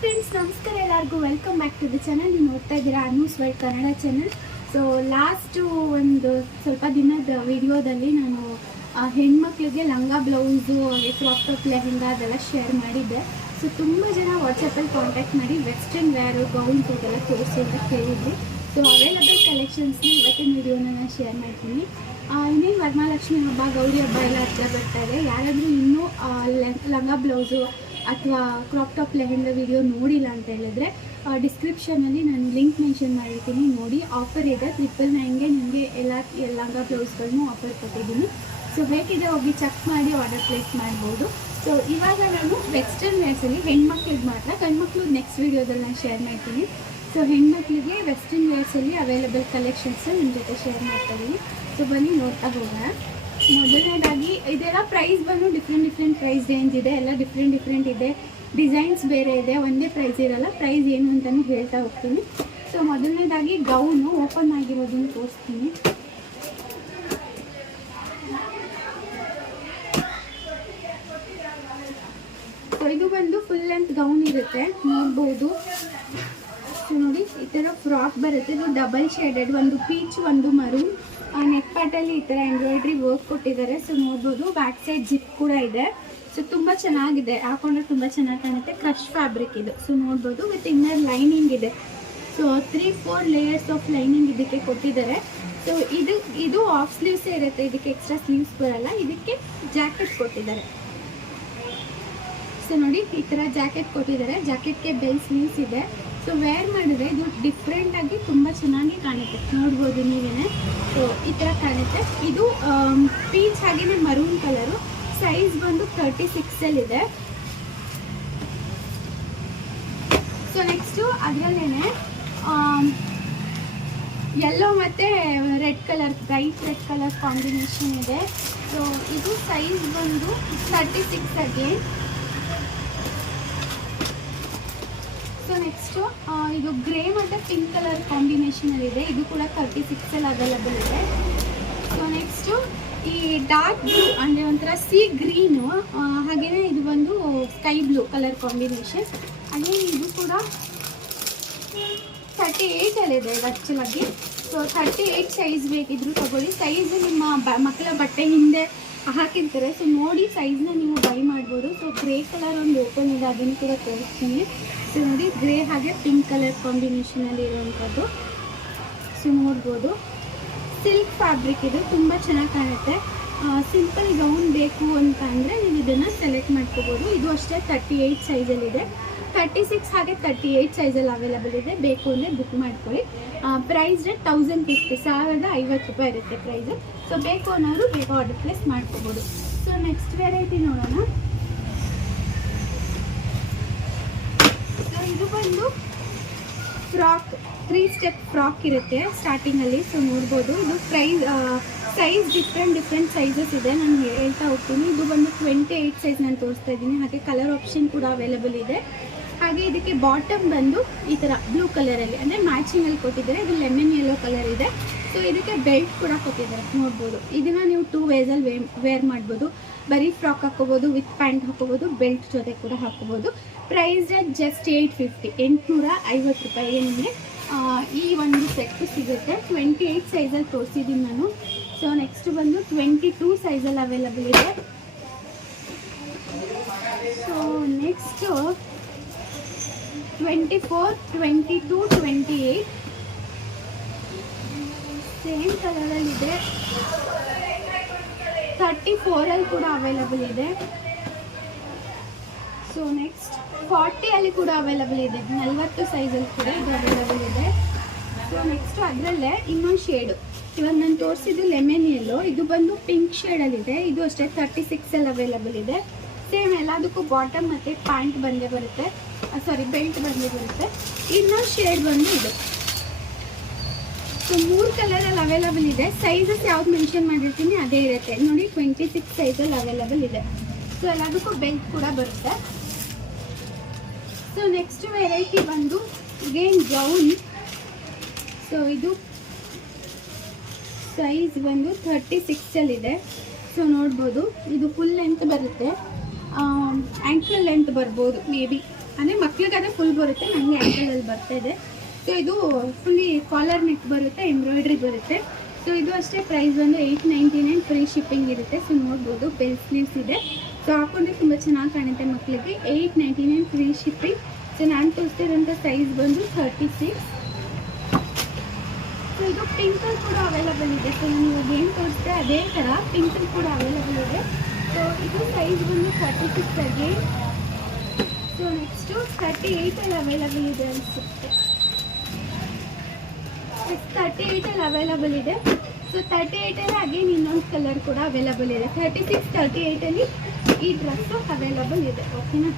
Friends ನಮಸ್ಕಾರ ಎಲ್ಲರಿಗೂ. Welcome back to the channel ನೀವು ನೋಡ್ತಾ ಇದ್ದೀರಾ Anu's world Kannada channel so last ಒಂದು ಸ್ವಲ್ಪ ದಿನದ ವಿಡಿಯೋದಲ್ಲಿ ನಾನು ಹೆಣ್ಮಕ್ಳಿಗೆ ಲಂಗ ಬ್ಲೌಸು ಕ್ರಾಪ್ ಟಾಪ್ ಲೆಹೆಂಗಾ ಅದೆಲ್ಲ ಶೇರ್ ಮಾಡಿದ್ದೆ. ಸೊ ತುಂಬ ಜನ ವಾಟ್ಸಪ್ಪಲ್ಲಿ ಕಾಂಟ್ಯಾಕ್ಟ್ ಮಾಡಿ ವೆಸ್ಟರ್ನ್ ವೇರು ಗೌನ್ಸ್ ಅದೆಲ್ಲ ತೋರಿಸಿ ಅಂತ ಕೇಳಿದ್ವಿ. ಸೊ ಅವೈಲಬಲ್ ಕಲೆಕ್ಷನ್ಸ್ನ ಇವತ್ತಿನ ವಿಡಿಯೋನ ನಾನು ಶೇರ್ ಮಾಡ್ತೀನಿ. ಇನ್ನೇನು ವರಮಹಾಲಕ್ಷ್ಮಿ ಹಬ್ಬ, ಗೌರಿ ಹಬ್ಬ ಎಲ್ಲ ಹತ್ರ ಬರ್ತಾ ಇದೆ. ಯಾರಾದರೂ ಇನ್ನೂ ಲಂಗ ಬ್ಲೌಸು ಅಥವಾ ಕ್ರಾಪ್ ಟಾಪ್ ಲೆಹೆಂಗಾ ವಿಡಿಯೋ ನೋಡಿಲ್ಲ ಅಂತ ಹೇಳಿದ್ರೆ ಡಿಸ್ಕ್ರಿಪ್ಷನಲ್ಲಿ ನಾನು ಲಿಂಕ್ ಮೆನ್ಷನ್ ಮಾಡಿರ್ತೀನಿ. ನೋಡಿ ಆಫರ್ ಇದೆ. ಟ್ರಿಪಲ್ ನೈನ್ಗೆ ನಿಮಗೆ ಎಲ್ಲ ಎಲ್ಲಂಗ ಬ್ಲೌಸ್ಗಳನ್ನೂ ಆಫರ್ ಕೊಟ್ಟಿದ್ದೀನಿ. ಸೊ ಬೇಕಿದೆ ಹೋಗಿ ಚೆಕ್ ಮಾಡಿ ಆರ್ಡರ್ ಪ್ಲೇಸ್ ಮಾಡ್ಬೋದು. ಸೊ ಇವಾಗ ನಾನು ವೆಸ್ಟರ್ನ್ ವೇರ್ಸಲ್ಲಿ ಹೆಣ್ಮಕ್ಳಿಗೆ ಮಾತ್ರ, ಗಂಡ್ಮಕ್ಳು ನೆಕ್ಸ್ಟ್ ವೀಡಿಯೋದಲ್ಲಿ ನಾನು ಶೇರ್ ಮಾಡ್ತೀನಿ. ಸೊ ಹೆಣ್ಮಕ್ಳಿಗೆ ವೆಸ್ಟರ್ನ್ ವೇರ್ಸಲ್ಲಿ ಅವೈಲೇಬಲ್ ಕಲೆಕ್ಷನ್ಸ್ ನಿಮ್ಮ ಜೊತೆ ಶೇರ್ ಮಾಡ್ತಾ ಇದ್ದೀನಿ ಸೊ ಬನ್ನಿ ನೋಡ್ತಾ ಹೋಗೋಣ. ಮೊದಲನೇದಾಗಿ ಇದೆಲ್ಲ ಪ್ರೈಸ್ ಬಂದು ಡಿಫ್ರೆಂಟ್ ಡಿಫ್ರೆಂಟ್ ಪ್ರೈಸ್ ರೇಂಜ್ ಇದೆ, ಎಲ್ಲ ಡಿಫ್ರೆಂಟ್ ಡಿಫ್ರೆಂಟ್ ಇದೆ. ಡಿಸೈನ್ಸ್ ಬೇರೆ ಇದೆ, ಒಂದೇ ಪ್ರೈಸ್ ಇರಲ್ಲ ಪ್ರೈಸ್ ಏನು ಅಂತಲೂ ಹೇಳ್ತಾ ಹೋಗ್ತೀನಿ. ಸೊ ಮೊದಲನೇದಾಗಿ ಗೌನು ಓಪನ್ ಆಗಿರೋದನ್ನು ತೋರಿಸ್ತೀನಿ. ಸೊ ಇದು ಬಂದು ಫುಲ್ ಲೆಂತ್ ಗೌನ್ ಇರುತ್ತೆ, ನೋಡ್ಬೋದು. ನೋಡಿ, ಈ ಥರ ಫ್ರಾಕ್ ಬರುತ್ತೆ, ಇದು ಡಬಲ್ ಶೇಡೆಡ್ ಒಂದು ಪೀಚ್ ಒಂದು ಮರೂನ್ ನೆಕ್ ಪಾರ್ಟಲ್ಲಿ ಈ ಥರ ಎಂಬ್ರಾಯ್ಡ್ರಿ ವರ್ಕ್ ಕೊಟ್ಟಿದ್ದಾರೆ. ಸೊ ನೋಡ್ಬೋದು ಬ್ಯಾಕ್ ಸೈಡ್ ಜಿಪ್ ಕೂಡ ಇದೆ. ಸೊ ತುಂಬ ಚೆನ್ನಾಗಿದೆ. ಹಾಕೊಂಡ್ರೆ ತುಂಬ ಚೆನ್ನಾಗಿ ಕಾಣುತ್ತೆ. ಕ್ರಶ್ ಫ್ಯಾಬ್ರಿಕ್ ಇದು. ಸೊ ನೋಡ್ಬೋದು ವಿತ್ ಇನ್ನರ್ ಲೈನಿಂಗ್ ಇದೆ. So three four layers of lining ಇದಕ್ಕೆ ಕೊಟ್ಟಿದ್ದಾರೆ. ಸೊ ಇದು ಇದು ಆಫ್ ಸ್ಲೀವ್ಸೇ ಇರುತ್ತೆ. ಇದಕ್ಕೆ ಎಕ್ಸ್ಟ್ರಾ ಸ್ಲೀವ್ಸ್ ಬರಲ್ಲ. ಇದಕ್ಕೆ ಜಾಕೆಟ್ ಕೊಟ್ಟಿದ್ದಾರೆ. ಸೊ ನೋಡಿ, ಈ ಥರ ಜಾಕೆಟ್ ಕೊಟ್ಟಿದ್ದಾರೆ. ಜಾಕೆಟ್ಗೆ ಬೆಲ್ ಸ್ಲೀವ್ಸ್ ಇದೆ. ಸೊ ವೇರ್ ಮಾಡಿದ್ರೆ ಇದು ಡಿಫ್ರೆಂಟಾಗಿ ತುಂಬ ಚೆನ್ನಾಗಿ ಕಾಣುತ್ತೆ. ನೋಡ್ಬೋದು ನೀವೇನೆ? ಸೊ ಈ ಥರ ಕಾಣುತ್ತೆ. ಇದು ಪೀಚ್ ಹಾಗೇನೆ ಮರೂನ್ ಕಲರು ಸೈಜ್ ಬಂದು ತರ್ಟಿ ಸಿಕ್ಸಲ್ಲಿದೆ ಸೊ ನೆಕ್ಸ್ಟು ಅದರಲ್ಲೇ ಯೆಲ್ಲೋ ಮತ್ತು red colour bright red colour combination ಇದೆ. ಸೊ ಇದು ಸೈಜ್ ಬಂದು ತರ್ಟಿ ಸಿಕ್ಸ್ ಅಗೇನ್ ನೆಕ್ಸ್ಟು ಇದು ಗ್ರೇ ಮತ್ತು ಪಿಂಕ್ ಕಲರ್ ಕಾಂಬಿನೇಷನಲ್ಲಿ ಇದೆ. ಕೂಡ ತರ್ಟಿ ಸಿಕ್ಸಲ್ಲಿ ಅವೈಲಬಲ್ ಇದೆ. ಸೊ ನೆಕ್ಸ್ಟು ಈ ಡಾರ್ಕ್ ಬ್ಲೂ ಅಂದರೆ ಒಂಥರ ಸಿ ಗ್ರೀನು ಹಾಗೆಯೇ ಇದು ಬಂದು ಸ್ಕೈ ಬ್ಲೂ ಕಲರ್ ಕಾಂಬಿನೇಷನ್ ಹಾಗೆ ಇದು ಕೂಡ ತರ್ಟಿ ಏಯ್ಟಲ್ಲಿದೆ ಆ್ಯಕ್ಚುಲಾಗಿ ಸೊ ತರ್ಟಿ ಏಯ್ಟ್ ಸೈಜ್ ಬೇಕಿದ್ರು ತಗೊಳ್ಳಿ. ಸೈಜ್ ನಿಮ್ಮ ಬ, ಮಕ್ಕಳ ಬಟ್ಟೆ ಹಿಂದೆ ಹಾಕಿರ್ತಾರೆ. ಸೊ ನೋಡಿ ಸೈಜ್ನ ನೀವು ಬೈ ಮಾಡ್ಬೋದು. ಸೊ ಗ್ರೇ ಕಲರ್ ಒಂದು ಓಪನ್ ಇದೆ. ಅದನ್ನು ಕೂಡ ತೋರಿಸ್ತೀನಿ. ಸೊ ನೋಡಿ ಗ್ರೇ ಹಾಗೆ ಪಿಂಕ್ ಕಲರ್ ಕಾಂಬಿನೇಷನಲ್ಲಿ ಇರುವಂಥದ್ದು. ಸೊ ನೋಡ್ಬೋದು. ಸಿಲ್ಕ್ ಫ್ಯಾಬ್ರಿಕ್ ಇದು ತುಂಬ ಚೆನ್ನಾಗಿ ಕಾಣುತ್ತೆ. ಸಿಂಪಲ್ ಗೌನ್ ಬೇಕು ಅಂತ ಅಂದರೆ ನೀವು ಇದನ್ನು ಸೆಲೆಕ್ಟ್ ಮಾಡ್ಕೋಬೋದು. ಇದು ಅಷ್ಟೇ ತರ್ಟಿ ಏಯ್ಟ್ ಸೈಜಲ್ಲಿದೆ ತರ್ಟಿ ಸಿಕ್ಸ್ ಹಾಗೆ ತರ್ಟಿ ಏಯ್ಟ್ ಸೈಜಲ್ಲಿ ಅವೈಲೇಬಲ್ ಇದೆ. ಬೇಕು ಅಂದರೆ ಬುಕ್ ಮಾಡ್ಕೊಳ್ಳಿ. ಪ್ರೈಸ್ ರೇಟ್ ತೌಸಂಡ್ ಫಿಫ್ಟಿ ಸಾವಿರದ ಐವತ್ತು ರೂಪಾಯಿ ಇರುತ್ತೆ ಪ್ರೈಸು ಸೊ ಬೇಕು ಅನ್ನೋರು ಬೇಗ ಆರ್ಡರ್ ಪ್ಲೇಸ್ ಮಾಡ್ಕೋಬೋದು. ಸೊ ನೆಕ್ಸ್ಟ್ ವೆರೈಟಿ ನೋಡೋಣ. ಸೊ ಇದು ಬಂದು ಫ್ರಾಕ್ ತ್ರೀ ಸ್ಟೆಪ್ ಫ್ರಾಕ್ ಇರುತ್ತೆ ಸ್ಟಾರ್ಟಿಂಗಲ್ಲಿ ಸೊ ನೋಡ್ಬೋದು. ಇದು price size different different sizes ಇದೆ. ನಾನು ಹೇಳ್ತಾ ಹೋಗ್ತೀನಿ. ಇದು ಬಂದು ಟ್ವೆಂಟಿ ಏಯ್ಟ್ ಸೈಜ್ ನಾನು ತೋರಿಸ್ತಾ ಇದ್ದೀನಿ. ಹಾಗೆ ಕಲರ್ ಆಪ್ಷನ್ ಕೂಡ ಅವೈಲೇಬಲ್ ಇದೆ. ಹಾಗೆ ಇದಕ್ಕೆ ಬಾಟಮ್ ಬಂದು ಈ ಥರ ಬ್ಲೂ ಕಲರಲ್ಲಿ ಅಂದರೆ ಮ್ಯಾಚಿಂಗಲ್ಲಿ ಕೊಟ್ಟಿದ್ದಾರೆ. ಇದು ಲೆಮನ್ ಯೆಲ್ಲೋ ಕಲರ್ ಇದೆ. ಸೊ ಇದಕ್ಕೆ ಬೆಲ್ಟ್ ಕೂಡ ಕೊಟ್ಟಿದ್ದಾರೆ. ನೋಡ್ಬೋದು. ಇದನ್ನು ನೀವು ಟೂ ವೇಸಲ್ಲಿ ವೇ ವೇರ್ ಮಾಡ್ಬೋದು. ಬರೀ ಫ್ರಾಕ್ ಹಾಕೋಬೋದು ವಿತ್ ಪ್ಯಾಂಟ್ ಹಾಕೋಬೋದು ಬೆಲ್ಟ್ ಜೊತೆ ಕೂಡ ಹಾಕೋಬೋದು ಪ್ರೈಸ್ ಜಸ್ಟ್ ಏಯ್ಟ್ ಫಿಫ್ಟಿ ಎಂಟುನೂರ ಐವತ್ತು ರೂಪಾಯಿಗೆ ನಿಮಗೆ. ಈ ಒಂದು ಸೆಟ್ ಸಿಗುತ್ತೆ. ಟ್ವೆಂಟಿ ಏಯ್ಟ್ ಸೈಜಲ್ಲಿ ತೋರಿಸಿದ್ದೀನಿ ನಾನು. ಸೊ ನೆಕ್ಸ್ಟ್ ಬಂದು ಟ್ವೆಂಟಿ ಟೂ ಸೈಜಲ್ಲಿ ಅವೈಲಬಲ್ ಇದೆ. So next twenty four twenty two twenty eight same ಕಲರಲ್ಲಿದೆ thirty ಫೋರಲ್ಲಿ ಕೂಡ ಅವೈಲಬಲ್ ಇದೆ. ಸೊ ನೆಕ್ಸ್ಟ್ ಫಾರ್ಟಿಯಲ್ಲಿ ಕೂಡ ಅವೈಲಬಲ್ ಇದೆ. ನಲ್ವತ್ತು ಸೈಜಲ್ಲಿ ಕೂಡ ಇದು ಅವೈಲಬಲ್ ಇದೆ. ಸೊ ನೆಕ್ಸ್ಟ್ ಅದರಲ್ಲೇ ಇನ್ನೊಂದು ಶೇಡು ಇವಾಗ ನಾನು ತೋರಿಸಿದ್ದು ಲೆಮನ್ ಎಲ್ಲೋ ಇದು ಬಂದು ಪಿಂಕ್ ಶೇಡಲ್ಲಿದೆ ಇದು. ಅಷ್ಟೇ ತರ್ಟಿ ಸಿಕ್ಸಲ್ಲಿ ಅವೈಲಬಲ್ ಇದೆ. ಸೇಮ್ ಎಲ್ಲದಕ್ಕೂ ಬಾಟಮ್ ಮತ್ತು ಪ್ಯಾಂಟ್ ಬಂದೇ ಬರುತ್ತೆ. ಸಾರಿ ಬೆಲ್ಟ್ ಬಂದು ಬರುತ್ತೆ. ಇನ್ನೊಂದು ಶೇಡ್ ಬಂದು ಇದು. ಸೊ ಮೂರು ಕಲರಲ್ಲಿ ಅವೈಲಬಲ್ ಇದೆ. ಸೈಜಸ್ ಯಾವ್ದು ಮೆನ್ಷನ್ ಮಾಡಿರ್ತೀನಿ, ಅದೇ ಇರುತ್ತೆ. ನೋಡಿ ಟ್ವೆಂಟಿ ಸಿಕ್ಸ್ ಸೈಜಲ್ಲಿ ಅವೈಲಬಲ್ ಇದೆ. ಸೊ ಎಲ್ಲದಕ್ಕೂ ಬೆಲ್ಟ್ ಕೂಡ ಬರುತ್ತೆ. ಸೊ ನೆಕ್ಸ್ಟ್ ವೆರೈಟಿ ಬಂದು ಗೇನ್ ಗೌನ್ ಸೊ ಇದು ಸೈಜ್ ಬಂದು ಥರ್ಟಿ ಸಿಕ್ಸಲ್ಲಿದೆ ಸೊ ನೋಡ್ಬೋದು. ಇದು ಫುಲ್ ಲೆಂತ್ ಬರುತ್ತೆ. ಆ್ಯಂಕಲ್ ಲೆಂತ್ ಬರ್ಬೋದು ಮೇ ಬಿ ಅಂದರೆ ಮಕ್ಳಿಗಾದ್ರೆ ಫುಲ್ ಬರುತ್ತೆ. ನನಗೆ ಆ್ಯಂಕಲಲ್ಲಿ ಬರ್ತಾ ಇದೆ. ಸೊ ಇದು ಫುಲ್ಲಿ ಕಾಲರ್ ನೆಕ್ ಬರುತ್ತೆ ಎಂಬ್ರಾಯ್ಡ್ರಿ ಬರುತ್ತೆ. ಸೊ ಇದು ಅಷ್ಟೇ ಪ್ರೈಸ್ ಬಂದು eight ninety nine free shipping ಇರುತ್ತೆ. ಸೊ ನೋಡ್ಬೋದು ಬೆಲ್ ಸ್ಲೀವ್ಸ್ ಇದೆ. ಸೊ ಹಾಕೊಂಡ್ರೆ ತುಂಬ ಚೆನ್ನಾಗಿ ಕಾಣುತ್ತೆ ಮಕ್ಕಳಿಗೆ eight ninety nine free shipping so ನಾನು ತೋರಿಸ್ತಿರೋಂಥ ಸೈಜ್ ಬಂದು ಥರ್ಟಿ ಸಿಕ್ಸ್ ಸೊ ಇದು ಪಿಂಕಲ್ ಕೂಡ ಅವೈಲಬಲ್ ಇದೆ. ಸೊ ನಾನು ಇವಾಗ ಏನು ತೋರಿಸ್ದೆ ಅದೇ ಥರ ಪಿಂಕಲ್ ಕೂಡ ಅವೈಲಬಲ್ ಇದೆ. ಸೊ ಇದು ಸೈಜ್ ಬಂದು ಥರ್ಟಿ ಸಿಕ್ಸ್ ಆಗಿ ನೆಕ್ಸ್ಟು ಥರ್ಟಿ ಏಯ್ಟಲ್ಲಿ ಅವೈಲಬಲ್ ಇದೆ ಅನಿಸುತ್ತೆ. ತರ್ಟಿ ಏಯ್ಟಲ್ಲಿ ಅವೈಲಬಲ್ ಇದೆ. ಸೊ ತರ್ಟಿ ಏಯ್ಟಲ್ಲಿ ಅಗೇನ್ ಇನ್ನೊಂದು ಕಲರ್ ಕೂಡ ಅವೈಲಬಲ್ ಇದೆ. ತರ್ಟಿ ಸಿಕ್ಸ್ ತರ್ಟಿ ಏಯ್ಟಲ್ಲಿ ಈ ಡ್ರೆಸ್ಸು ಅವೈಲಬಲ್ ಇದೆ. ಓಕೆನಾ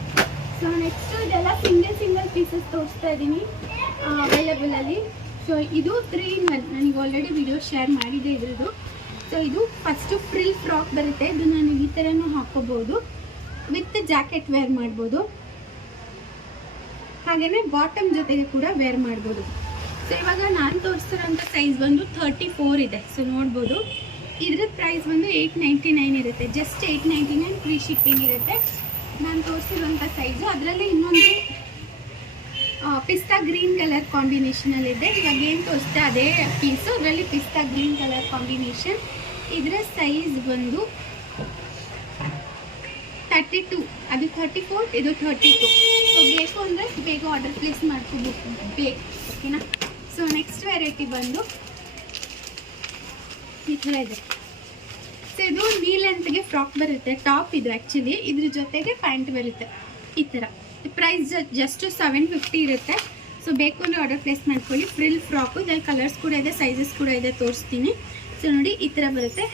ಸೊ ನೆಕ್ಸ್ಟು ಇದೆಲ್ಲ ಸಿಂಗಲ್ ಸಿಂಗಲ್ ಪೀಸಸ್ ತೋರಿಸ್ತಾ ಇದ್ದೀನಿ ಅವೈಲಬಲಲ್ಲಿ ಸೊ ಇದು ತ್ರೀ ಇನ್ ನನಗೆ ಆಲ್ರೆಡಿ ವಿಡಿಯೋ ಶೇರ್ ಮಾಡಿದೆ ಇದ್ರದ್ದು. ಸೊ ಇದು ಫಸ್ಟು ಫ್ರಿಲ್ ಫ್ರಾಕ್ ಬರುತ್ತೆ. ಇದು ನಾನು ಈ ಥರನೂ ಹಾಕೋಬೋದು ವಿತ್ ಜಾಕೆಟ್ ವೇರ್ ಮಾಡ್ಬೋದು. ಹಾಗೆಯೇ ಬಾಟಮ್ ಜೊತೆಗೆ ಕೂಡ ವೇರ್ ಮಾಡ್ಬೋದು. ಸೊ ಇವಾಗ ನಾನು ತೋರಿಸ್ತಿರೋಂಥ ಸೈಜ್ ಬಂದು ಥರ್ಟಿ ಫೋರ್ ಇದೆ. ಸೊ ನೋಡ್ಬೋದು. ಇದ್ರ ಪ್ರೈಸ್ ಬಂದು ಏಯ್ಟ್ ನೈಂಟಿ ನೈನ್ ಇರುತ್ತೆ. Just eight ninety nine free shipping ಇರುತ್ತೆ. ನಾನು ತೋರಿಸಿರುವಂಥ ಸೈಜು ಅದರಲ್ಲಿ ಇನ್ನೊಂದು ಪಿಸ್ತಾ ಗ್ರೀನ್ ಕಲರ್ ಕಾಂಬಿನೇಷನಲ್ಲಿದೆ ಇವಾಗ ಏನು ತೋರಿಸ್ತಾ ಅದೇ ಪೀಸು ಅದರಲ್ಲಿ ಪಿಸ್ತಾ ಗ್ರೀನ್ ಕಲರ್ ಕಾಂಬಿನೇಷನ್ ಇದರ ಸೈಜ್ ಬಂದು ತರ್ಟಿ ಟು ಅದು ಥರ್ಟಿ ಫೋರ್ ಇದು ಥರ್ಟಿ ಟು ಸೊ ಬೇಕು ಅಂದರೆ ಬೇಗ ಆರ್ಡರ್ ಪ್ಲೇಸ್ ಮಾಡ್ಕೋಬೇಕು ಬೇಕು ಓಕೆನಾ ಸೊ ನೆಕ್ಸ್ಟ್ ವೆರೈಟಿ ಬಂದು ಈ ಥರ ಇದೆ. ಸೊ ಇದು ನೀ ಲೆಂತ್ಗೆ ಫ್ರಾಕ್ ಬರುತ್ತೆ ಟಾಪ್ ಇದು ಆ್ಯಕ್ಚುಲಿ ಇದ್ರ ಜೊತೆಗೆ ಪ್ಯಾಂಟ್ ಬರುತ್ತೆ, ಈ ಥರ ಪ್ರೈಸ್ ಜಸ್ಟ್ ಸೆವೆನ್ ಫಿಫ್ಟಿ ಇರುತ್ತೆ. ಸೊ ಬೇಕು ಅಂದರೆ ಆರ್ಡರ್ ಪ್ಲೇಸ್ ಮಾಡ್ಕೊಳ್ಳಿ. ಫ್ರಿಲ್ ಫ್ರಾಕು ಇದರಲ್ಲಿ ಕಲರ್ಸ್ ಕೂಡ ಇದೆ ಸೈಜಸ್ ಕೂಡ ಇದೆ, ತೋರಿಸ್ತೀನಿ. ಸೊ ನೋಡಿ, ಈ ಥರ ಬರುತ್ತೆ.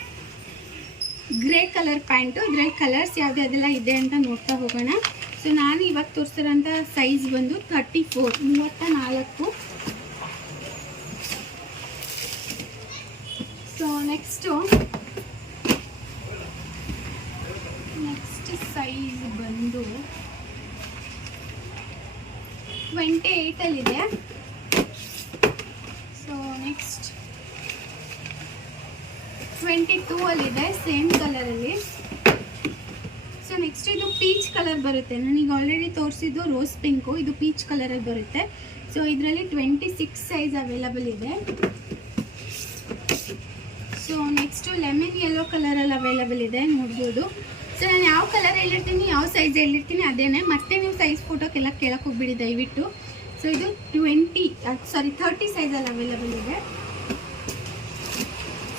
ಗ್ರೇ ಕಲರ್ ಪ್ಯಾಂಟು ಇದರಲ್ಲಿ ಕಲರ್ಸ್ ಯಾವ್ದು ಅದೆಲ್ಲ ಇದೆ ಅಂತ ನೋಡ್ತಾ ಹೋಗೋಣ. ಸೊ ನಾನು ಇವಾಗ ತೋರಿಸಿರೋಂಥ ಸೈಜ್ ಬಂದು ತರ್ಟಿ ಫೋರ್ ಮೂವತ್ತ ನಾಲ್ಕು ಸೊ ನೆಕ್ಸ್ಟು ನೆಕ್ಸ್ಟ್ ಸೈಜ್ ಬಂದು ಟ್ವೆಂಟಿ ಏಯ್ಟಲ್ಲಿದೆ ಸೊ ನೆಕ್ಸ್ಟ್ ಟ್ವೆಂಟಿ ಟೂ ಅಲ್ಲಿದೆ ಸೇಮ್ ಕಲರಲ್ಲಿ ಸೊ ನೆಕ್ಸ್ಟ್ ಇದು ಪೀಚ್ ಕಲರ್ ಬರುತ್ತೆ. ನನಗೆ ಆಲ್ರೆಡಿ ತೋರಿಸಿದ್ದು ರೋಸ್ ಪಿಂಕು ಇದು ಪೀಚ್ ಕಲರಲ್ಲಿ ಬರುತ್ತೆ. ಸೊ ಇದರಲ್ಲಿ ಟ್ವೆಂಟಿ ಸಿಕ್ಸ್ ಸೈಜ್ ಅವೈಲಬಲ್ ಇದೆ ಸೊ ನೆಕ್ಸ್ಟು ಲೆಮನ್ ಯೆಲ್ಲೋ ಕಲರಲ್ಲಿ ಅವೈಲಬಲ್ ಇದೆ, ನೋಡ್ಬೋದು. ಸೊ ನಾನು ಯಾವ ಕಲರ್ ಹೇಳಿರ್ತೀನಿ, ಯಾವ ಸೈಜ್ ಹೇಳಿರ್ತೀನಿ, ಅದೇನೆ. ಮತ್ತೆ ನೀವು ಸೈಜ್ ಫೋಟೋಕ್ಕೆಲ್ಲ ಕೇಳಕ್ಕೆ ಹೋಗ್ಬಿಡಿ ದಯವಿಟ್ಟು. ಸೊ ಇದು ಟ್ವೆಂಟಿ ಸಾರಿ ಥರ್ಟಿ ಸೈಜಲ್ಲಿ ಅವೈಲಬಲ್ ಇದೆ.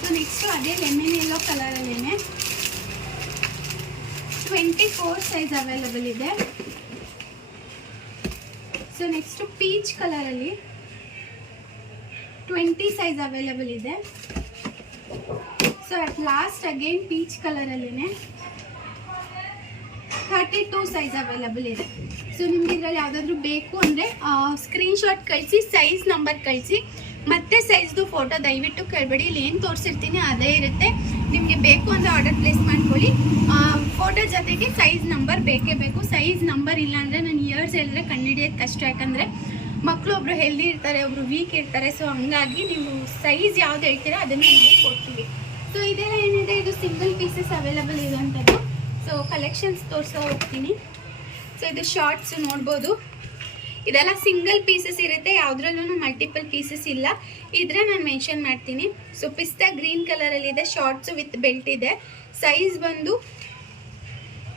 ಸೊ ನೆಕ್ಸ್ಟು ಅದೇ ಲೆಮನ್ ಎಲ್ಲೋ ಕಲರಲ್ಲೇ ಟ್ವೆಂಟಿ ಫೋರ್ ಸೈಜ್ ಅವೈಲಬಲ್ ಇದೆ. ಸೊ ನೆಕ್ಸ್ಟು ಪೀಚ್ ಕಲರಲ್ಲಿ ಟ್ವೆಂಟಿ ಸೈಜ್ ಅವೈಲಬಲ್ ಇದೆ. So at last again peach ಕಲರಲ್ಲೇ thirty two size available ಇದೆ. ಸೊ ನಿಮ್ಗೆ ಇದರಲ್ಲಿ ಯಾವುದಾದ್ರೂ ಬೇಕು ಅಂದರೆ ಸ್ಕ್ರೀನ್ಶಾಟ್ ಕಳಿಸಿ ಸೈಜ್ ನಂಬರ್ ಕಳಿಸಿ. ಮತ್ತೆ ಸೈಜ್ದು ಫೋಟೋ ದಯವಿಟ್ಟು ಕೇಳಬೇಡಿ. ಇಲ್ಲಿ ಏನು ತೋರಿಸಿರ್ತೀನಿ ಅದೇ ಇರುತ್ತೆ. ನಿಮಗೆ ಬೇಕು ಅಂದರೆ ಆರ್ಡರ್ ಪ್ಲೇಸ್ ಮಾಡ್ಕೊಳ್ಳಿ. ಫೋಟೋ ಜೊತೆಗೆ ಸೈಜ್ ನಂಬರ್ ಬೇಕೇ ಬೇಕು. ಸೈಜ್ ನಂಬರ್ ಇಲ್ಲ ಅಂದರೆ ನಾನು ಇಯರ್ಸ್ ಹೇಳಿದ್ರೆ ಕಂಡುಹಿಡಿಯೋದು ಕಷ್ಟ. ಯಾಕಂದರೆ ಮಕ್ಕಳು ಒಬ್ರು ಹೆಲ್ದಿ ಇರ್ತಾರೆ, ಒಬ್ರು ವೀಕ್ ಇರ್ತಾರೆ. ಸೊ ಹಂಗಾಗಿ ನೀವು ಸೈಜ್ ಯಾವ್ದು ಹೇಳ್ತೀರಾ ಅದನ್ನು ನಾವು ಕೊಡ್ತೀವಿ. ಸೊ ಇದೆಲ್ಲ ಏನಿದೆ? ಇದು ಸಿಂಗಲ್ ಪೀಸಸ್ ಅವೈಲಬಲ್ ಇರುವಂಥದ್ದು. ಸೊ ಕಲೆಕ್ಷನ್ಸ್ ತೋರಿಸೋ ಹೋಗ್ತೀನಿ. ಸೊ ಇದು ಶಾರ್ಟ್ಸ್ ನೋಡ್ಬೋದು. ಇದೆಲ್ಲ ಸಿಂಗಲ್ ಪೀಸಸ್ ಇರುತ್ತೆ ಯಾವುದ್ರಲ್ಲೂ ಮಲ್ಟಿಪಲ್ ಪೀಸಸ್ ಇಲ್ಲ. ಇದ್ರೆ ನಾನು ಮೆನ್ಷನ್ ಮಾಡ್ತೀನಿ. ಸೊ ಪಿಸ್ತಾ ಗ್ರೀನ್ ಕಲರಲ್ಲಿ ಇದೆ ಶಾರ್ಟ್ಸು ವಿತ್ ಬೆಲ್ಟ್ ಇದೆ. ಸೈಜ್ ಬಂದು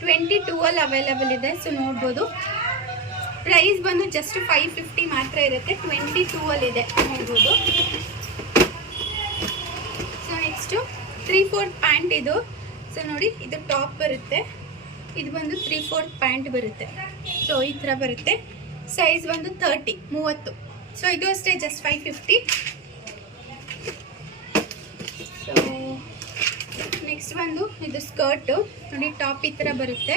ಟ್ವೆಂಟಿ ಟೂ ಅಲ್ಲಿ ಅವೈಲಬಲ್ ಇದೆ ಸೊ ನೋಡ್ಬೋದು. ಪ್ರೈಸ್ ಬಂದು ಜಸ್ಟ್ ಫೈವ್ ಫಿಫ್ಟಿ ಮಾತ್ರ ಇರುತ್ತೆ ಟ್ವೆಂಟಿ ಟೂ ಅಲ್ಲಿದೆ ನೋಡ್ಬೋದು. So next three fourth pant ಇದು. ಸೊ ನೋಡಿ, ಇದು ಟಾಪ್ ಬರುತ್ತೆ. ಇದು ಬಂದು ತ್ರೀ ಫೋರ್ತ್ ಪ್ಯಾಂಟ್ ಬರುತ್ತೆ. ಸೊ ಈ ಥರ ಬರುತ್ತೆ. ಸೈಜ್ ಬಂದು ತರ್ಟಿ ಮೂವತ್ತು. ಸೊ ಇದು ಅಷ್ಟೇ just five fifty so next ಬಂದು ಇದು ಸ್ಕರ್ಟು ನೋಡಿ ಟಾಪ್ ಈ ಥರ ಬರುತ್ತೆ.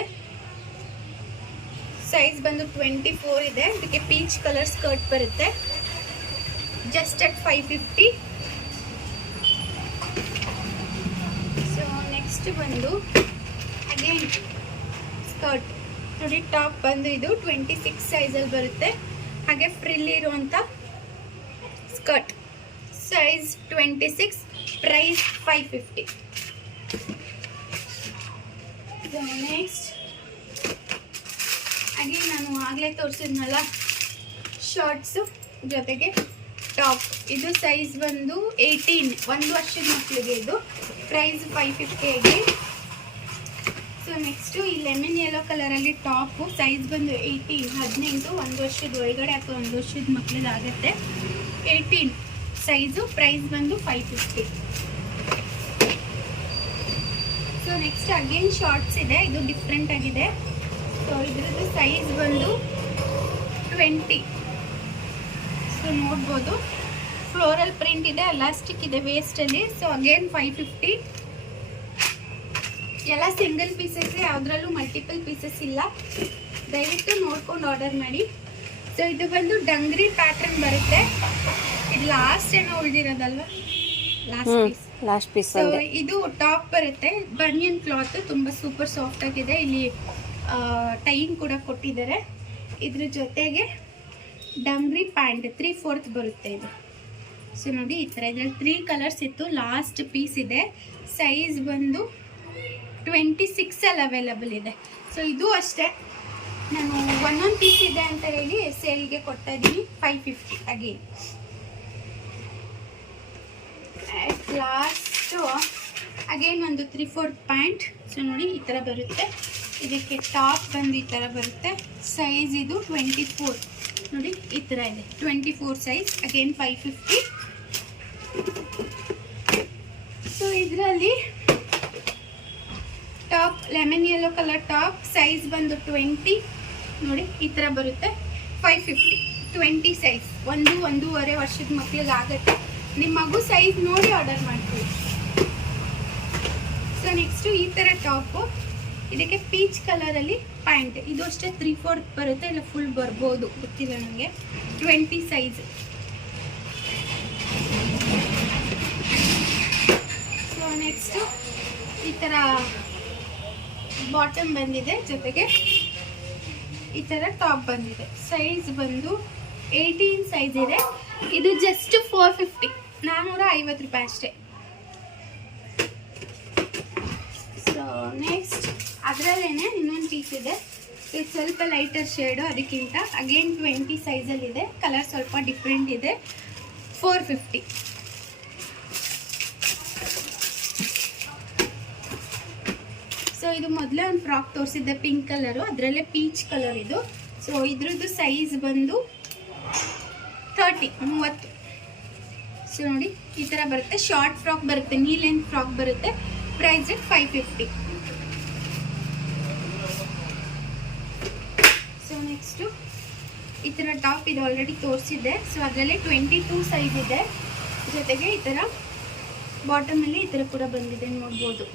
ಸೈಜ್ ಬಂದು ಟ್ವೆಂಟಿ ಫೋರ್ ಇದೆ. ಇದಕ್ಕೆ ಪೀಚ್ ಕಲರ್ ಸ್ಕರ್ಟ್ ಬರುತ್ತೆ. Just at five fifty so next ಬಂದು ಅಗೇನ್ ಸ್ಕರ್ಟ್ ನೋಡಿ, ಟಾಪ್ ಬಂದು ಇದು ಟ್ವೆಂಟಿ ಸಿಕ್ಸ್ ಸೈಜಲ್ಲಿ ಬರುತ್ತೆ. ಹಾಗೆ ಫ್ರಿಲ್ ಇರುವಂಥ skirt size twenty six price five fifty next ಹಾಗೆ ನಾನು ಆಗಲೇ ತೋರಿಸಿದ್ನಲ್ಲ ಶರ್ಟ್ಸು ಜೊತೆಗೆ ಟಾಪ್ ಇದು ಸೈಜ್ ಬಂದು ಏಯ್ಟೀನ್ ಒಂದು ವರ್ಷದ ಮಕ್ಕಳಿಗೆ ಇದು. ಪ್ರೈಸ್ ಫೈವ್ ಫಿಫ್ಟಿಗೆ ಸೊ ನೆಕ್ಸ್ಟು ಈ ಲೆಮನ್ ಯೆಲ್ಲೋ ಕಲರಲ್ಲಿ ಟಾಪು ಸೈಜ್ ಬಂದು ಏಯ್ಟೀನ್ ಹದಿನೈದು ಒಂದು ವರ್ಷದ ಒಳಗಡೆ ಅಥವಾ ಒಂದು ವರ್ಷದ ಮಕ್ಕಳಿಗೆ ಆಗುತ್ತೆ ಏಯ್ಟೀನ್ ಸೈಜು ಪ್ರೈಸ್ ಬಂದು five fifty so next again shorts ಇದೆ. ಇದು ಡಿಫ್ರೆಂಟ್ ಆಗಿದೆ. ಸೊ ಇದ್ರದ್ದು ಸೈಜ್ ಬಂದು ಟ್ವೆಂಟಿ ಸೊ ನೋಡ್ಬೋದು. ಫ್ಲೋರಲ್ ಪ್ರಿಂಟ್ ಇದೆ ಎಲಾಸ್ಟಿಕ್ ಇದೆ ವೇಸ್ಟಲ್ಲಿ ಸೊ ಅಗೇನ್ ಫೈವ್ ಫಿಫ್ಟಿ ಎಲ್ಲ ಸಿಂಗಲ್ ಪೀಸಸ್ ಯಾವುದ್ರಲ್ಲೂ ಮಲ್ಟಿಪಲ್ ಪೀಸಸ್ ಇಲ್ಲ. ದಯವಿಟ್ಟು ನೋಡ್ಕೊಂಡು ಆರ್ಡರ್ ಮಾಡಿ. ಸೊ ಇದು ಬಂದು ಡಂಗ್ರಿ ಪ್ಯಾಟರ್ನ್ ಬರುತ್ತೆ. ಇದು ಲಾಸ್ಟ್ ಏನೋ ಉಳಿದಿರೋದಲ್ವಾ? Last piece last piece so ಇದು ಟಾಪ್ ಬರುತ್ತೆ. ಬನಿಯನ್ ಕ್ಲಾತ್ ತುಂಬಾ ಸೂಪರ್ ಸಾಫ್ಟ್ ಆಗಿದೆ. ಇಲ್ಲಿ ಟೈಮ್ ಕೂಡ ಕೊಟ್ಟಿದ್ದಾರೆ. ಇದ್ರ ಜೊತೆಗೆ ಡಂಗ್ರಿ ಪ್ಯಾಂಟ್ ತ್ರೀ ಫೋರ್ತ್ ಬರುತ್ತೆ ಇದು. ಸೊ ನೋಡಿ ಈ ಥರ ಇದ್ರಲ್ಲಿ ತ್ರೀ ಕಲರ್ಸ್ ಇತ್ತು. ಲಾಸ್ಟ್ ಪೀಸ್ ಇದೆ. ಸೈಜ್ ಬಂದು ಟ್ವೆಂಟಿ ಸಿಕ್ಸಲ್ಲಿ ಅವೈಲಬಲ್ ಇದೆ. ಸೊ ಇದು ಅಷ್ಟೇ. ನಾನು ಒಂದೊಂದು ಪೀಸ್ ಇದೆ ಅಂತ ಹೇಳಿ ಸೇಲ್ಗೆ ಕೊಡ್ತಾ ಇದ್ದೀನಿ. Five fifty again last again ಒಂದು ತ್ರೀ ಫೋರ್ ಪ್ಯಾಂಟ್ ಸೊ ನೋಡಿ, ಈ ಥರ ಬರುತ್ತೆ. ಇದಕ್ಕೆ ಟಾಪ್ ಬಂದು ಈ ಥರ ಬರುತ್ತೆ. ಸೈಜ್ ಇದು ಟ್ವೆಂಟಿ ಫೋರ್ ನೋಡಿ, ಈ ಥರ ಇದೆ. Twenty four size again five fifty so ಇದರಲ್ಲಿ top, lemon yellow colour top size ಬಂದು ಟ್ವೆಂಟಿ ನೋಡಿ, ಈ ಥರ ಬರುತ್ತೆ. ಫೈವ್ ಫಿಫ್ಟಿ ಟ್ವೆಂಟಿ ಸೈಜ್ ಒಂದು, ಒಂದೂವರೆ ವರ್ಷದ ಮಕ್ಳಿಗೆ ಆಗುತ್ತೆ ನಿಮ್ಮ ಮಗು ಸೈಜ್ ನೋಡಿ ಆರ್ಡರ್ ಮಾಡ್ತೀವಿ ಸೊ ನೆಕ್ಸ್ಟು ಈ ಥರ ಟಾಪು. ಇದಕ್ಕೆ ಪೀಚ್ ಕಲರಲ್ಲಿ ಪ್ಯಾಂಟ್ ಇದು ಅಷ್ಟೇ ತ್ರೀ ಫೋರ್ತ್ ಬರುತ್ತೆ, ಇಲ್ಲ ಫುಲ್ ಬರ್ಬೋದು, ಗೊತ್ತಿಲ್ಲ ನನಗೆ ಟ್ವೆಂಟಿ ಸೈಜ್ ಸೊ ನೆಕ್ಸ್ಟು ಈ ಥರ ಬಾಟಮ್ ಬಂದಿದೆ, ಜೊತೆಗೆ ಈ ಥರ ಟಾಪ್ ಬಂದಿದೆ. ಸೈಜ್ ಬಂದು ಏಯ್ಟೀನ್ ಸೈಜ್ ಇದೆ. ಇದು ಜಸ್ಟ್ ಫೋರ್ ಫಿಫ್ಟಿ ನಾನ್ನೂರ ಐವತ್ತು ರೂಪಾಯಿ ಅಷ್ಟೇ. ಸೊ ನೆಕ್ಸ್ಟ್ ಅದರಲ್ಲೇನೆ ಇನ್ನೊಂದು ಪೀಸ್ ಇದೆ. ಇದು ಸ್ವಲ್ಪ ಲೈಟರ್ ಶೇಡು ಅದಕ್ಕಿಂತ ಅಗೇನ್ ಟ್ವೆಂಟಿ ಸೈಜಲ್ಲಿದೆ ಕಲರ್ ಸ್ವಲ್ಪ ಡಿಫ್ರೆಂಟ್ ಇದೆ. ಫೋರ್ ಫಿಫ್ಟಿ ಸೊ ಇದು ಮೊದಲೇ ಒಂದು ಫ್ರಾಕ್ ತೋರಿಸಿದ್ದೆ ಪಿಂಕ್ ಕಲರು ಅದರಲ್ಲೇ ಪೀಚ್ ಕಲರ್ ಇದು. ಸೊ ಇದ್ರದ್ದು ಸೈಜ್ ಬಂದು ತರ್ಟಿ ಮೂವತ್ತು. ಸೊ ನೋಡಿ, ಈ ಥರ ಬರುತ್ತೆ. ಶಾರ್ಟ್ ಫ್ರಾಕ್ ಬರುತ್ತೆ ನೀ ಲೆಂತ್ ಫ್ರಾಕ್ ಬರುತ್ತೆ. Price five fifty so next ಈ ಥರ ಟಾಪ್ ಇದು ಆಲ್ರೆಡಿ ತೋರಿಸಿದ್ದೆ. ಸೊ ಅದರಲ್ಲೇ ಟ್ವೆಂಟಿ ಟೂ ಸೈಜ್ ಇದೆ. ಜೊತೆಗೆ ಈ ಥರ ಬಾಟಮಲ್ಲಿ ಈ ಥರ ಕೂಡ ಬಂದಿದೆ ನೋಡ್ಬೋದು.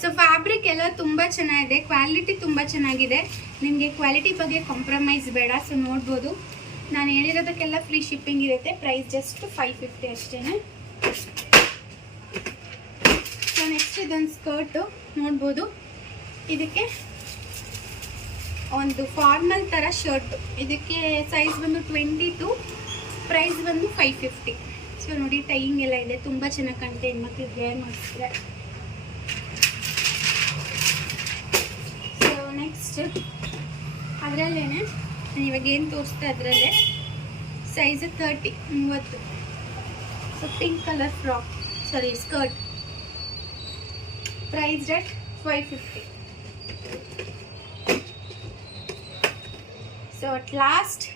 ಸೊ ಫ್ಯಾಬ್ರಿಕ್ ಎಲ್ಲ ತುಂಬ ಚೆನ್ನಾಗಿದೆ. ಕ್ವಾಲಿಟಿ ತುಂಬ ಚೆನ್ನಾಗಿದೆ. ನಿಮಗೆ ಕ್ವಾಲಿಟಿ ಬಗ್ಗೆ ಕಾಂಪ್ರಮೈಸ್ ಬೇಡ. ಸೊ ನೋಡ್ಬೋದು. ನಾನು ಹೇಳಿರೋದಕ್ಕೆಲ್ಲ ಫ್ರೀ ಶಿಪ್ಪಿಂಗ್ ಇರುತ್ತೆ. ಪ್ರೈಸ್ ಜಸ್ಟ್ ಫೈವ್ ಫಿಫ್ಟಿ ಅಷ್ಟೇ ಸೊ ನೆಕ್ಸ್ಟ್ ಇದೊಂದು ಸ್ಕರ್ಟು ನೋಡ್ಬೋದು. ಇದಕ್ಕೆ ಒಂದು ಫಾರ್ಮಲ್ ಥರ ಶರ್ಟ್ ಇದಕ್ಕೆ ಸೈಜ್ ಬಂದು ಟ್ವೆಂಟಿ ಟು ಪ್ರೈಸ್ ಬಂದು ಫೈವ್ ಫಿಫ್ಟಿ ಸೊ ನೋಡಿ ಟೈಯಿಂಗ್ ಎಲ್ಲ ಇದೆ. ತುಂಬ ಚೆನ್ನಾಗಿ ಕಾಣುತ್ತೆ ಹೆಣ್ಮಕ್ಳಿಗೆ ವೇರ್ ಮಾಡಿಸಿದ್ರೆ ಸೊ ನೆಕ್ಸ್ಟ್ ಅದರಲ್ಲೇನೆ, ನಾನು ತೋರಿಸ್ತೆ ಅದರಲ್ಲೇ? ಸೈಜ್ ತರ್ಟಿ ಮೂವತ್ತು. So pink colour frock sorry skirt price rate five fifty so at last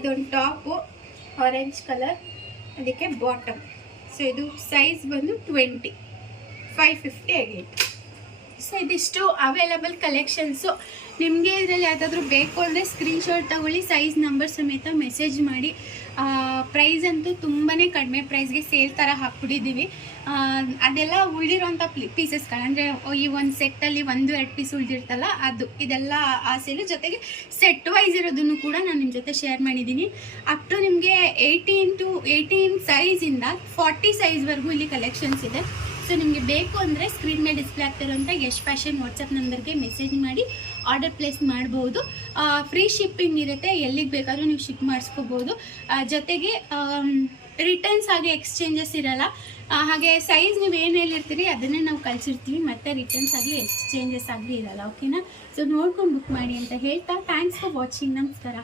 ಇದೊಂದು ಟಾಪು ಆರೆಂಜ್ ಕಲರ್ ಅದಕ್ಕೆ ಬಾಟಮ್ ಸೊ ಇದು ಸೈಜ್ ಬಂದು ಟ್ವೆಂಟಿ ಫೈವ್ ಫಿಫ್ಟಿ ಆಗೈತೆ ಸೊ ಇದಿಷ್ಟು ಅವೈಲಬಲ್ ಕಲೆಕ್ಷನ್ಸು ನಿಮಗೆ ಇದರಲ್ಲಿ ಯಾವುದಾದ್ರೂ ಬೇಕು ಅಂದರೆ ಸ್ಕ್ರೀನ್ಶಾಟ್ ತಗೊಳ್ಳಿ ಸೈಜ್ ನಂಬರ್ ಸಮೇತ ಮೆಸೇಜ್ ಮಾಡಿ. ಪ್ರೈಸ್ ಅಂತೂ ತುಂಬಾ ಕಡಿಮೆ. ಪ್ರೈಸ್ಗೆ ಸೇಲ್ ಥರ ಹಾಕ್ಬಿಟ್ಟಿದ್ದೀವಿ. ಅದೆಲ್ಲ ಉಳಿದಿರೋಂಥ ಪೀಸಸ್ಗಳು ಅಂದರೆ ಈ ಒಂದು ಸೆಟ್ಟಲ್ಲಿ ಒಂದು ಎರಡು ಪೀಸ್ ಉಳಿದಿರ್ತಲ್ಲ, ಅದು. ಇದೆಲ್ಲ ಆ ಜೊತೆಗೆ ಸೆಟ್ ವೈಸ್ ಇರೋದನ್ನು ಕೂಡ ನಾನು ನಿಮ್ಮ ಜೊತೆ ಶೇರ್ ಮಾಡಿದ್ದೀನಿ. ಅಪ್ ಟು ನಿಮಗೆ ಏಯ್ಟೀನ್ ಟು ಏಯ್ಟೀನ್ ಸೈಜಿಂದ ಫಾರ್ಟಿ ಸೈಜ್ವರೆಗೂ ಇಲ್ಲಿ ಕಲೆಕ್ಷನ್ಸ್ ಇದೆ. ಸೊ ನಿಮಗೆ ಬೇಕು ಅಂದರೆ ಸ್ಕ್ರೀನ್ ಮೇಲೆ ಡಿಸ್ಪ್ಲೇ ಆಗ್ತಿರೋಂಥ ಯಶ್ ಫ್ಯಾಷನ್ ವಾಟ್ಸಪ್ ನಂಬರ್ಗೆ ಮೆಸೇಜ್ ಮಾಡಿ ಆರ್ಡರ್ ಪ್ಲೇಸ್ ಮಾಡ್ಬೋದು. ಫ್ರೀ ಶಿಪ್ಪಿಂಗ್ ಇರುತ್ತೆ, ಎಲ್ಲಿಗೆ ಬೇಕಾದರೂ ನೀವು ಶಿಪ್ ಮಾಡಿಸ್ಕೋಬೋದು. ಜೊತೆಗೆ ರಿಟರ್ನ್ಸ್ ಹಾಗೆ ಎಕ್ಸ್ಚೇಂಜಸ್ ಇರಲ್ಲ. ಹಾಗೆ ಸೈಜ್ ನೀವು ಏನು ಹೇಳಿರ್ತೀರಿ ಅದನ್ನೇ ನಾವು ಕಳಿಸಿರ್ತೀವಿ, ಮತ್ತೆ ರಿಟರ್ನ್ಸ್ ಆಗಲಿ ಎಕ್ಸ್ಚೇಂಜಸ್ ಆಗಲಿ ಇರಲ್ಲ ಓಕೆನಾ ಸೊ ನೋಡ್ಕೊಂಡು ಬುಕ್ ಮಾಡಿ ಅಂತ ಹೇಳ್ತಾ ಥ್ಯಾಂಕ್ಸ್ ಫಾರ್ ವಾಚಿಂಗ್ ನಮಸ್ಕಾರ.